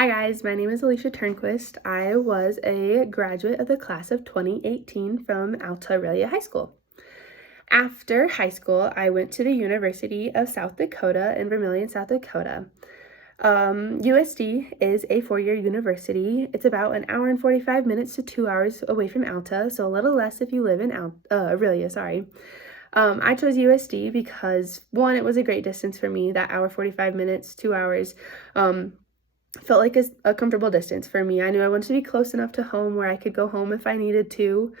Hi guys, my name is Alicia Turnquist. I was a graduate of the class of 2018 from Aurelia High School. After high school, I went to the University of South Dakota in Vermillion, South Dakota. USD is a four-year university. It's about an hour and 45 minutes to 2 hours away from Alta, so a little less if you live in Aurelia, sorry. I chose USD because, one, it was a great distance for me, that hour, 45 minutes, 2 hours. Felt like a comfortable distance for me. I knew I wanted to be close enough to home where I could go home if I needed to,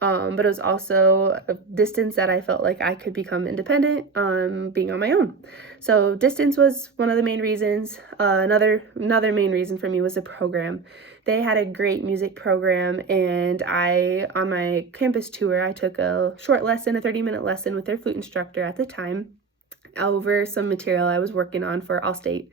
but it was also a distance that I felt like I could become independent, being on my own. So distance was one of the main reasons. Another main reason for me was the program. They had a great music program, and on my campus tour, I took a short lesson, a 30-minute lesson with their flute instructor at the time over some material I was working on for Allstate.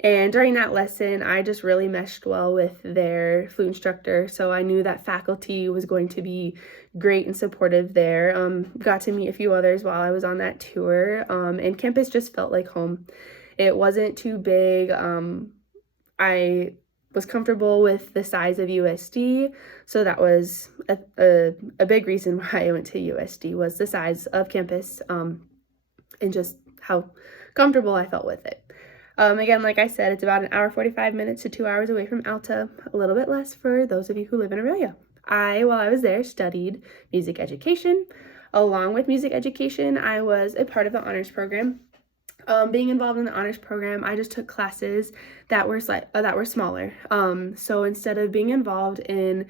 And during that lesson, I just really meshed well with their flute instructor, so I knew that faculty was going to be great and supportive there. Got to meet a few others while I was on that tour, and campus just felt like home. It wasn't too big. I was comfortable with the size of USD, so that was a big reason why I went to USD, was the size of campus, and just how comfortable I felt with it. Again, like I said, it's about an hour, 45 minutes to 2 hours away from Alta, a little bit less for those of you who live in Aurelia. While I was there, studied music education. Along with music education, I was a part of the honors program. Being involved in the honors program, I just took classes that were smaller. So instead of being involved in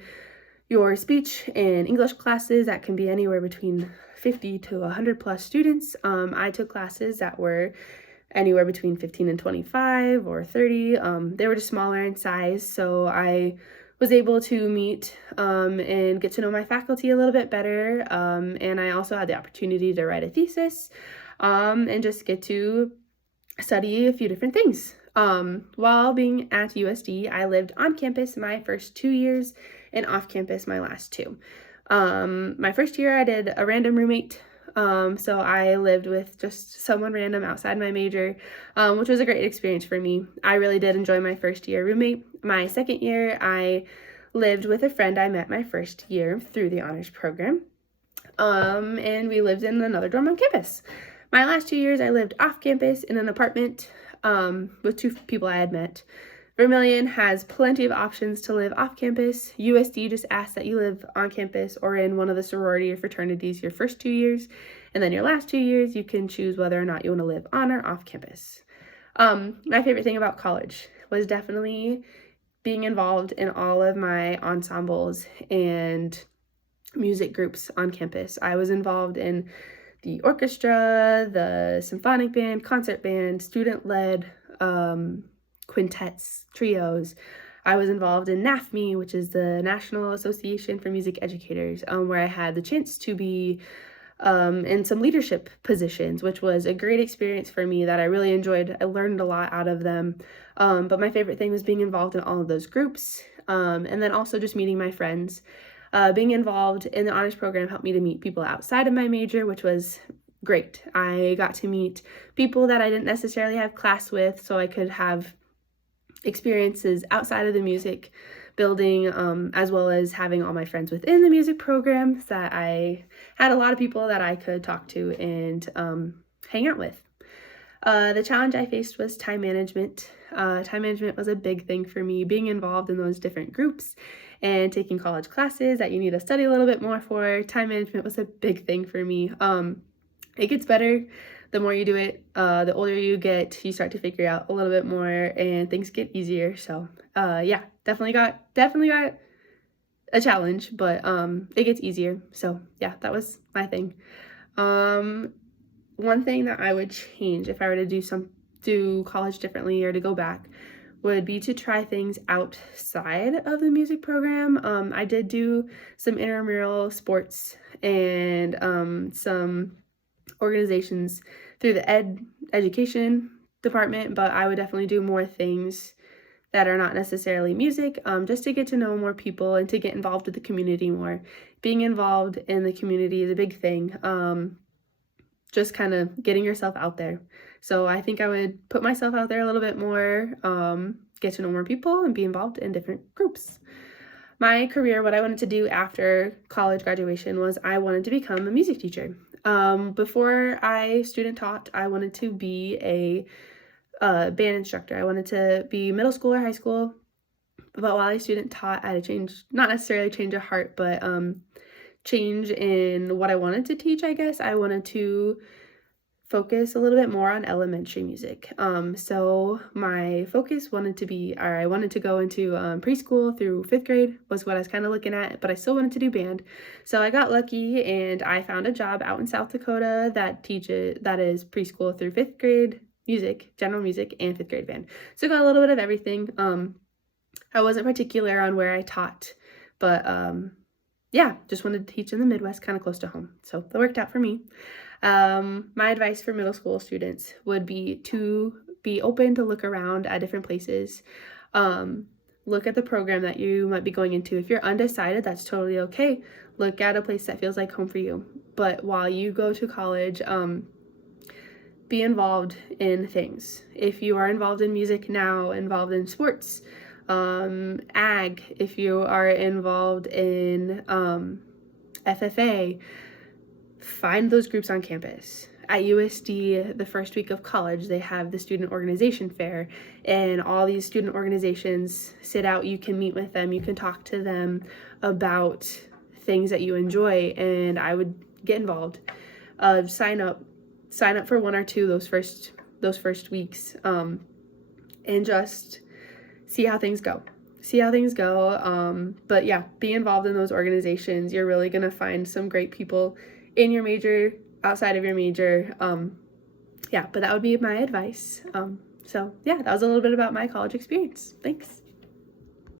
your speech and English classes that can be anywhere between 50 to 100 plus students, I took classes that were anywhere between 15 and 25 or 30. They were just smaller in size, so I was able to meet and get to know my faculty a little bit better, and I also had the opportunity to write a thesis and just get to study a few different things. While being at USD, I lived on campus my first 2 years and off campus my last 2. My first year I did a random roommate. So I lived with just someone random outside my major, which was a great experience for me. I really did enjoy my first year roommate. My second year, I lived with a friend I met my first year through the honors program, and we lived in another dorm on campus. My last 2 years, I lived off campus in an apartment with 2 people I had met. Vermillion has plenty of options to live off campus. USD just asks that you live on campus or in one of the sorority or fraternities your first 2 years, and then your last 2 years you can choose whether or not you want to live on or off campus. My favorite thing about college was definitely being involved in all of my ensembles and music groups on campus. I was involved in the orchestra, the symphonic band, concert band, student-led quintets, trios. I was involved in NAFME, which is the National Association for Music Educators, where I had the chance to be in some leadership positions, which was a great experience for me that I really enjoyed. I learned a lot out of them, but my favorite thing was being involved in all of those groups, and then also just meeting my friends. Being involved in the honors program helped me to meet people outside of my major, which was great. I got to meet people that I didn't necessarily have class with, so I could have experiences outside of the music building, as well as having all my friends within the music program, so that I had a lot of people that I could talk to and hang out with. The challenge I faced was time management. Time management was a big thing for me, being involved in those different groups and taking college classes that you need to study a little bit more for. Time management was a big thing for me. It gets better the more you do it. The older you get, you start to figure out a little bit more and things get easier. So yeah, definitely got a challenge, but it gets easier. So yeah, that was my thing. One thing that I would change if I were to do college differently or to go back would be to try things outside of the music program. I did do some intramural sports and some organizations through the education department, but I would definitely do more things that are not necessarily music, just to get to know more people and to get involved with the community more. Being involved in the community is a big thing, just kind of getting yourself out there. So I think I would put myself out there a little bit more, get to know more people and be involved in different groups. My career, what I wanted to do after college graduation was I wanted to become a music teacher. Before I student taught, I wanted to be a band instructor. I wanted to be middle school or high school. But while I student taught, I had to change, not necessarily change of heart, but change in what I wanted to teach, I guess. I wanted to focus a little bit more on elementary music. So my focus I wanted to go into preschool through 5th grade was what I was kind of looking at, but I still wanted to do band. So I got lucky and I found a job out in South Dakota that is preschool through 5th grade music, general music, and 5th grade band. So I got a little bit of everything. I wasn't particular on where I taught, but yeah, just wanted to teach in the Midwest, kind of close to home. So that worked out for me. My advice for middle school students would be to be open to look around at different places. Look at the program that you might be going into. If you're undecided, that's totally okay. Look at a place that feels like home for you. But while you go to college, be involved in things. If you are involved in music now, involved in sports, ag, if you are involved in FFA, find those groups on campus. At USD, the first week of college, they have the student organization fair, and all these student organizations sit out. You can meet with them, you can talk to them about things that you enjoy, and I would get involved. Sign up for one or two those first weeks, and just see how things go. But yeah, be involved in those organizations. You're really gonna find some great people in your major, outside of your major. Yeah, but that would be my advice. So yeah, that was a little bit about my college experience. Thanks.